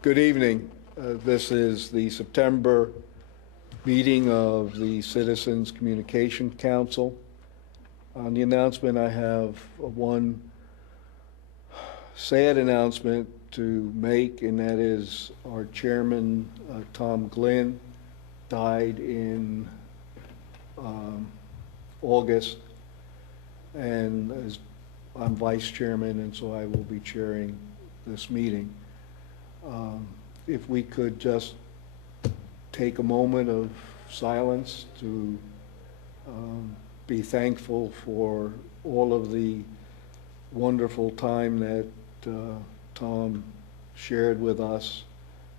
Good evening. This is the September meeting of the Citizens Communication Council. On the announcement, I have one sad announcement to make, and that is our chairman, Tom Glynn, died in August, and as I'm vice chairman, and so I will be chairing this meeting. If we could just take a moment of silence to be thankful for all of the wonderful time that Tom shared with us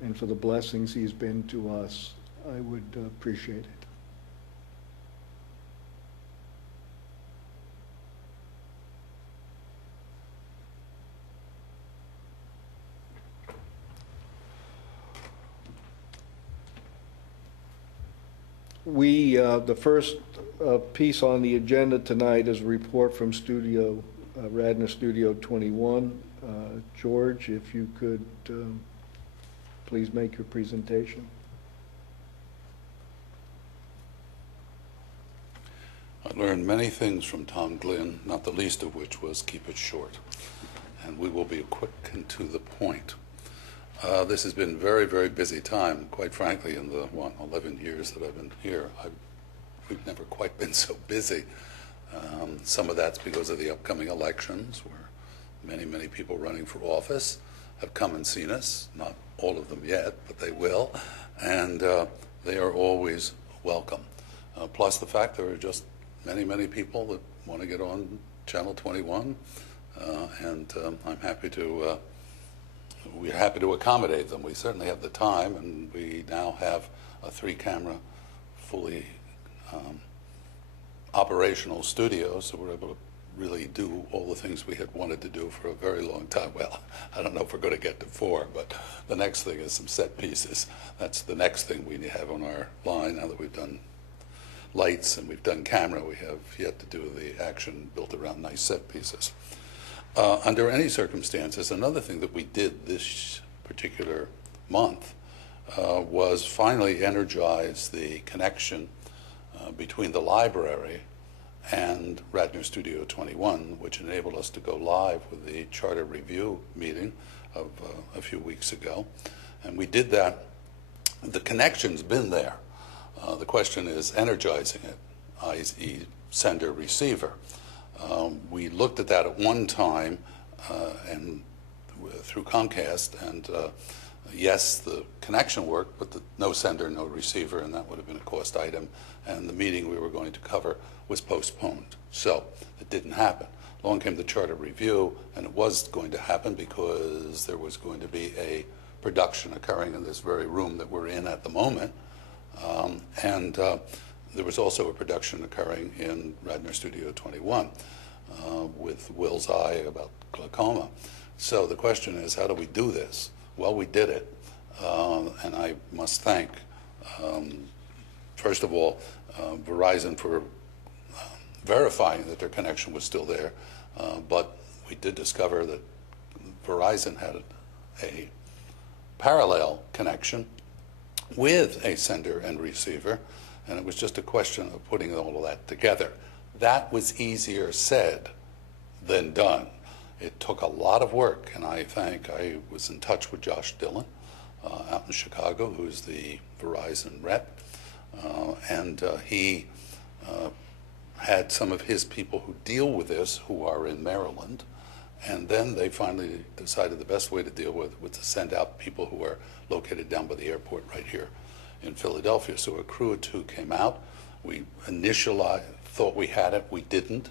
and for the blessings he's been to us, I would appreciate it. The first piece on the agenda tonight is a report from Radnor Studio 21. George, if you could please make your presentation. I learned many things from Tom Glynn, not the least of which was keep it short. And we will be quick and to the point. This has been a very, very busy time. Quite frankly, in the 11 years that I've been here, we've never quite been so busy. Some of that's because of the upcoming elections, where many, many people running for office have come and seen us. Not all of them yet, but they will. And they are always welcome. Plus the fact there are just many, many people that want to get on Channel 21. And I'm happy to we're happy to accommodate them. We certainly have the time, and we now have a 3-camera, fully operational studio, so we're able to really do all the things we had wanted to do for a very long time. Well, I don't know if we're going to get to 4, but the next thing is some set pieces. That's the next thing we have on our line. Now that we've done lights and we've done camera, we have yet to do the action built around nice set pieces. Under any circumstances, another thing that we did this particular month was finally energize the connection between the library and Radnor Studio 21, which enabled us to go live with the charter review meeting of a few weeks ago. And we did that. The connection's been there. The question is energizing it, i.e. sender receiver. We looked at that at one time and through Comcast, and yes, the connection worked, but no sender, no receiver, and that would have been a cost item, and the meeting we were going to cover was postponed. So it didn't happen. Along came the charter review, and it was going to happen because there was going to be a production occurring in this very room that we're in at the moment, and there was also a production occurring in Radnor Studio 21 with Will's Eye about glaucoma. So the question is, how do we do this? Well, we did it, and I must thank, first of all, Verizon for verifying that their connection was still there, but we did discover that Verizon had a parallel connection with a sender and receiver, and it was just a question of putting all of that together. That was easier said than done. It took a lot of work, and I was in touch with Josh Dillon out in Chicago, who's the Verizon rep, and he had some of his people who deal with this who are in Maryland, and then they finally decided the best way to deal with it was to send out people who are located down by the airport right here in Philadelphia. So a crew of 2 came out. We initially thought we had it. We didn't.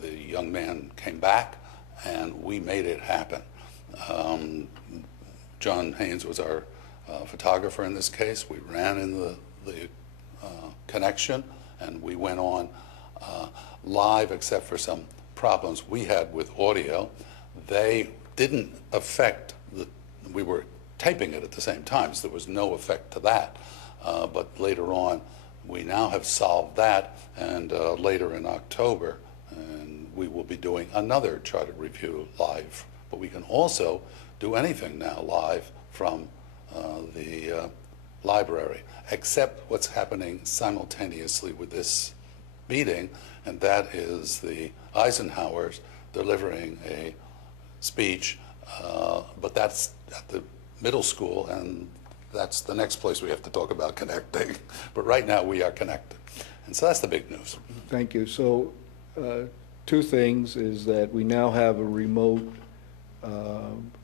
The young man came back, and we made it happen. John Haynes was our photographer in this case. We ran in the connection, and we went on live, except for some problems we had with audio. They didn't affect we were taping it at the same time, so there was no effect to that. But later on, we now have solved that, and later in October, and we will be doing another charter review live but we can also do anything now live from the library, except what's happening simultaneously with this meeting, and that is the Eisenhowers delivering a speech, but that's at the middle school, and that's the next place we have to talk about connecting. But right now we are connected. And so that's the big news. Thank you. So two things is that we now have a remote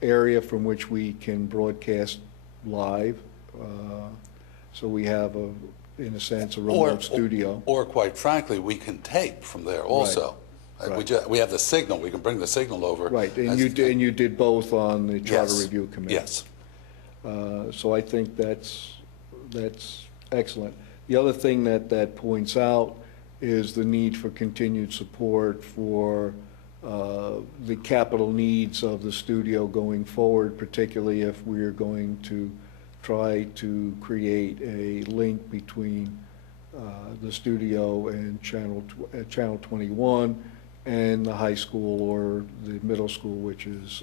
area from which we can broadcast live. So we have, in a sense, a remote studio. Or quite frankly, we can tape from there also. Right. We have the signal. We can bring the signal over. Right, and you did both on the Charter Review Committee. Yes. So I think that's excellent. The other thing that points out is the need for continued support for the capital needs of the studio going forward, particularly if we're going to try to create a link between the studio and Channel 21 and the high school or the middle school, which is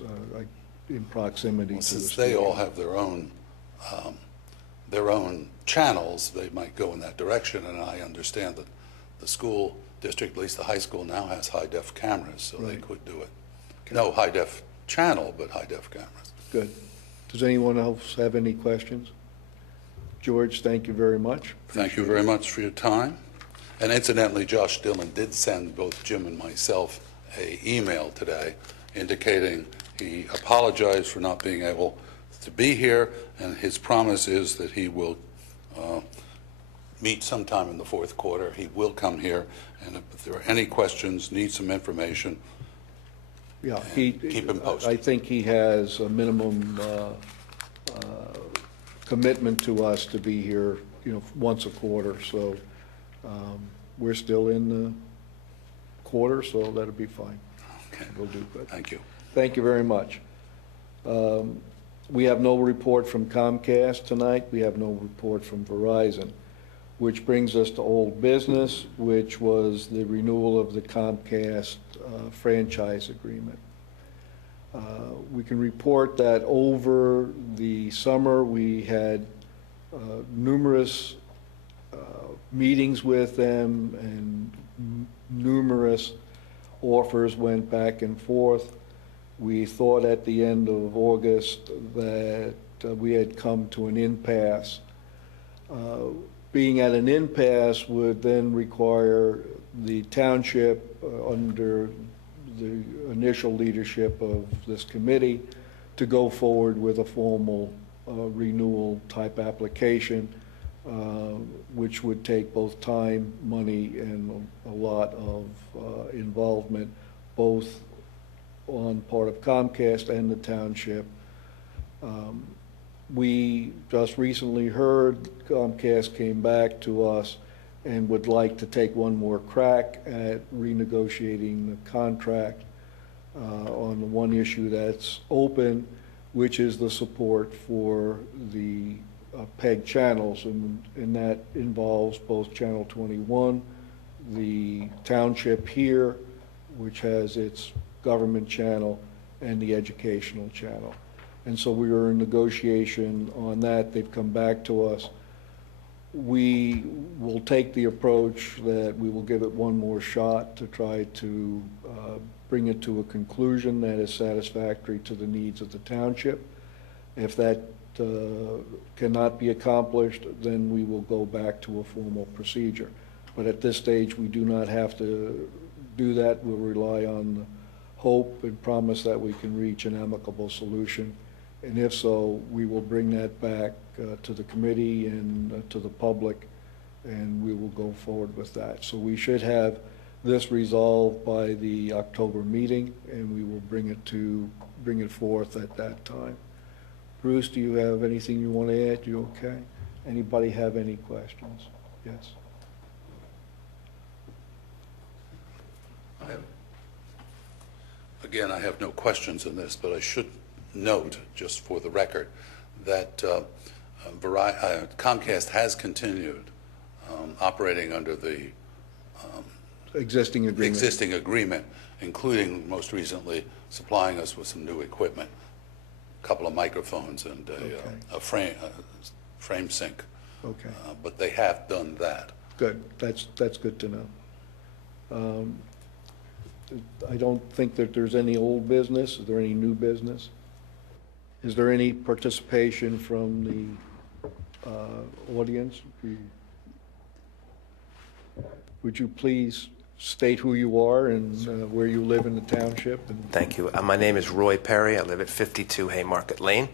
in proximity to the Since studio. they all have their own channels, they might go in that direction, and I understand that the school district, at least the high school now, has high-def cameras, so they could do it. Okay. No high-def channel, but high-def cameras. Good. Does anyone else have any questions? George, thank you very much. Thank you very much for your time. And incidentally, Josh Dillon did send both Jim and myself an email today indicating he apologized for not being able to be here, and his promise is that he will meet sometime in the fourth quarter. He will come here, and if there are any questions, need some information, keep him posted. I think he has a minimum commitment to us to be here, once a quarter. So we're still in the quarter, so that'll be fine. Okay. We'll do good. Thank you. Thank you very much. We have no report from Comcast tonight. We have no report from Verizon, which brings us to old business, which was the renewal of the Comcast franchise agreement. We can report that over the summer we had numerous meetings with them, and numerous offers went back and forth. We thought at the end of August that we had come to an impasse. Being at an impasse would then require the township, under the initial leadership of this committee, to go forward with a formal renewal type application, which would take both time, money, and a lot of involvement, both on part of Comcast and the township. We just recently heard Comcast came back to us and would like to take one more crack at renegotiating the contract on the one issue that's open, which is the support for the PEG channels, and that involves both Channel 21, the township here, which has its government channel, and the educational channel. And so we were in negotiation on that. They've come back to us. We will take the approach that we will give it one more shot to try to bring it to a conclusion that is satisfactory to the needs of the township. If that cannot be accomplished, then we will go back to a formal procedure. But at this stage, we do not have to do that. We'll rely on the hope and promise that we can reach an amicable solution. And if so, we will bring that back to the committee and to the public, and we will go forward with that. So we should have this resolved by the October meeting, and we will bring it forth at that time. Bruce, do you have anything you want to add? You okay? Anybody have any questions? Yes. Again, I have no questions in this, but I should note, just for the record, that Comcast has continued operating under the existing agreement. including most recently supplying us with some new equipment, a couple of microphones and a frame sync. Okay, But they have done that. good. That's good to know. I don't think that there's any old business. Is there any new business? Is there any participation from the audience? Would you please state who you are and where you live in the township? And Thank you. My name is Roy Perry. I live at 52 Haymarket Lane,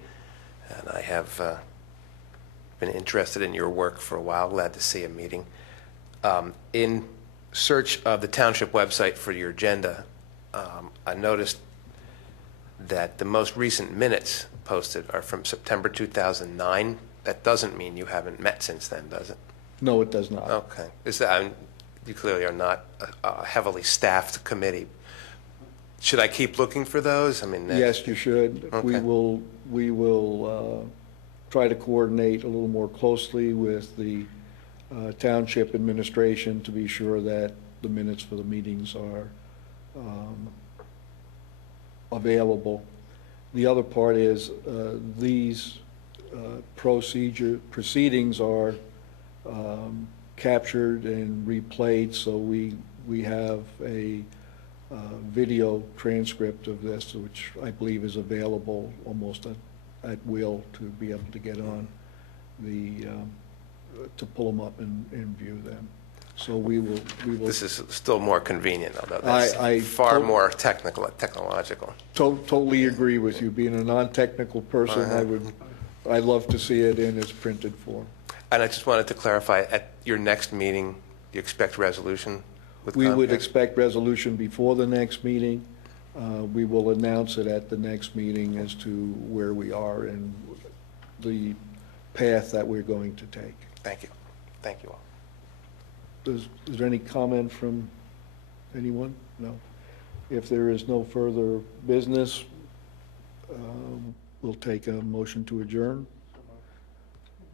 and I have been interested in your work for a while. Glad to see a meeting. In search of the township website for your agenda, I noticed that the most recent minutes posted are from September 2009. That doesn't mean you haven't met since then, does it? No, it does not. Okay. You clearly are not a heavily staffed committee. Should I keep looking for those? I mean, Yes, you should. Okay. We will try to coordinate a little more closely with the township administration to be sure that the minutes for the meetings are available. The other part is these proceedings are captured and replayed, so we have a video transcript of this, which I believe is available almost at will to be able to get on to pull them up and view them. So we will. This is still more convenient, although I that's far more technological. Totally agree with you. Being a non-technical person, I'd love to see it in its printed form. And I just wanted to clarify, at your next meeting, you expect resolution with We would Comcast? expect resolution before the next meeting. We will announce it at the next meeting as to where we are and the path that we're going to take. Thank you. Thank you all. Is there any comment from anyone? No? If there is no further business, we'll take a motion to adjourn.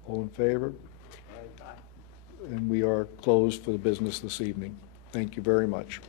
All in favor? And we are closed for the business this evening. Thank you very much.